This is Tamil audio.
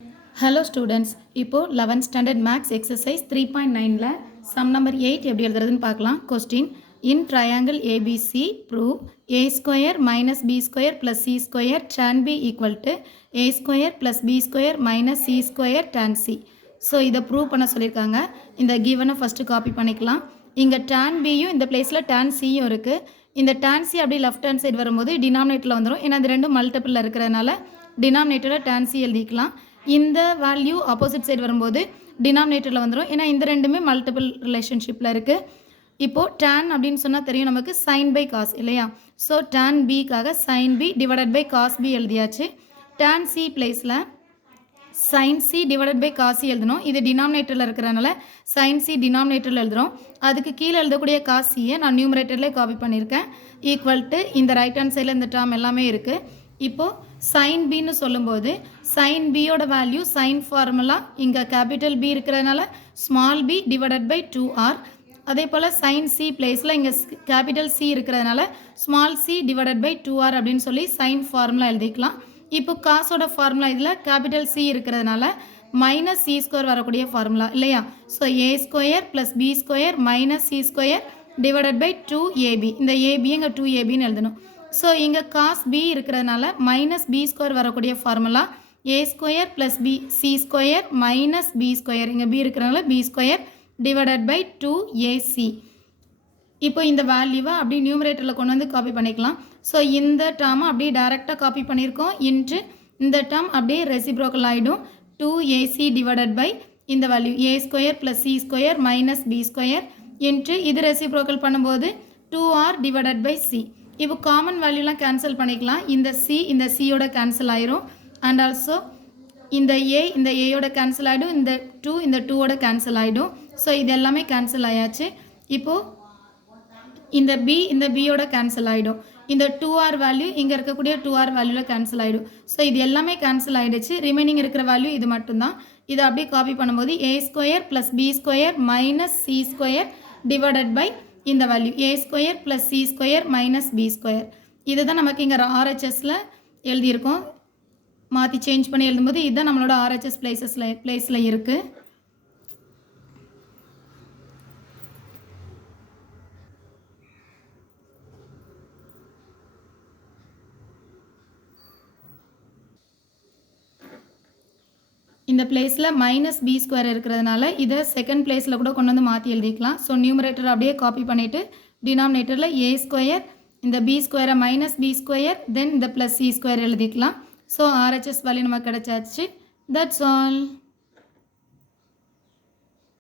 Hello students, இப்போ 11th standard max exercise 3.9ல sum number 8 எப்படி எழுதுறதுன்னு பார்க்கலாம். Question: In triangle ABC, prove a square minus b square plus c square tan b equal to a square plus b square minus c square tan c. So இதை ப்ரூவ் பண்ண சொல்லியிருக்காங்க. இந்த கிவனை ஃபஸ்ட்டு காப்பி பண்ணிக்கலாம். இங்கே tan bயும் இந்த பிளேஸில் tan cயும் இருக்குது. இந்த tan c அப்படி லெஃப்ட் ஹேண்ட் சைடு வரும்போது டினாமினேட்டரில் வந்துடும். ஏன்னா அது ரெண்டும் மல்டிப்பிளில் இருக்கிறதுனால டினாமினேட்டரில் tan c எழுதிக்கலாம். இந்த வேல்யூ ஆப்போசிட் சைடு வரும்போது டினாமினேட்டரில் வந்துடும். ஏன்னா இந்த ரெண்டுமே மல்டிபிள் ரிலேஷன்ஷிப்பில் இருக்குது. இப்போது tan அப்படின்னு சொன்னால் தெரியும் நமக்கு sin பை காஸ் இல்லையா. ஸோ tan bக்காக sin b divided by cos b எழுதியாச்சு. tan c பிளேஸில் sin c divided by cos c எழுதணும். இது டினாமினேட்டரில் இருக்கிறனால sin c டினாமினேட்டரில் எழுதுகிறோம். அதுக்கு கீழே எழுதக்கூடிய காஸ் சியை நான் நியூமரேட்டர்லேயே காப்பி பண்ணியிருக்கேன். ஈக்குவல் டு இந்த ரைட் ஹேண்ட் சைடில் இந்த டேர்ம் எல்லாமே இருக்குது. இப்போது sin bன்னு சொல்லும்போது sin bயோட வேல்யூ sin ஃபார்முலா இங்கே கேபிட்டல் b இருக்கிறதுனால small b divided by 2r. அதே போல் sin c பிளேஸில் இங்கே கேபிட்டல் c இருக்கிறதுனால small c divided by 2r அப்படின்னு சொல்லி sin ஃபார்முலா எழுதிக்கலாம். இப்போ காசோட ஃபார்முலா இதில் கேபிட்டல் c இருக்கிறதுனால மைனஸ் c ஸ்கொயர் வரக்கூடிய ஃபார்முலா இல்லையா. So a square plus b square minus c square divided by 2ab. இந்த ab இங்கே 2abன்னு எழுதணும். ஸோ இங்கே காஸ் b இருக்கிறதுனால மைனஸ் b ஸ்கொயர் வரக்கூடிய formula a square plus b c square minus b square. இங்கே b இருக்கிறதுனால b square divided by 2ac. இப்போ இந்த வேல்யூவை அப்படியே நியூமரேட்டரில் கொண்டு வந்து காப்பி பண்ணிக்கலாம். ஸோ இந்த டேர்மை அப்படியே டைரெக்டாக காப்பி பண்ணியிருக்கோம். இன்ட்டு இந்த டேர்ம் அப்படியே ரெசிப்ரோக்கல் ஆகிடும். 2ac டிவைடட் பை இந்த value a square plus c square minus b square into இது ரெசிப்ரோக்கல் பண்ணும்போது 2r டிவைடட் பை c. இப்போ காமன் வேல்யூலாம் கேன்சல் பண்ணிக்கலாம். இந்த c இந்த cயோட கேன்சல் ஆயிரும். அண்ட் ஆல்சோ இந்த a இந்த aயோட கேன்சல் ஆகிடும். இந்த 2 இந்த 2ஓட கேன்சல் ஆகிடும். ஸோ இது எல்லாமே கேன்சல் ஆயாச்சு. இப்போது இந்த b இந்த bயோட கேன்சல் ஆகிடும். இந்த 2r வேல்யூ இங்கே இருக்கக்கூடிய 2r வேல்யூவில் கேன்சல் ஆகிடும். ஸோ இது எல்லாமே கேன்சல் ஆகிடுச்சு. ரிமைனிங் இருக்கிற வேல்யூ இது மட்டும்தான். இதை அப்படியே காப்பி பண்ணும்போது a square plus b square minus c square divided by இந்த value a square plus c square minus b square. இது தான் நமக்கு இங்கே RHSல எழுதியிருக்கோம். மாற்றி சேஞ்ச் பண்ணி எழுதும்போது இதுதான் நம்மளோட RHS பிளேஸில் இருக்குது. இந்த பிளேஸில் மைனஸ் b ஸ்கொயர் இருக்கிறதுனால இதை செகண்ட் பிளேஸில் கூட கொண்டு வந்து மாற்றி எழுதிக்கலாம். ஸோ நியூமரேட்டர் அப்படியே காப்பி பண்ணிவிட்டு டினாமினேட்டரில் a ஸ்கொயர் இந்த b ஸ்கொயரை மைனஸ் b ஸ்கொயர் தென் இந்த ப்ளஸ் c ஸ்கொயர் எழுதிக்கலாம். ஸோ RHS வேல்யூ நமக்கு கிடச்சாச்சு. That's all.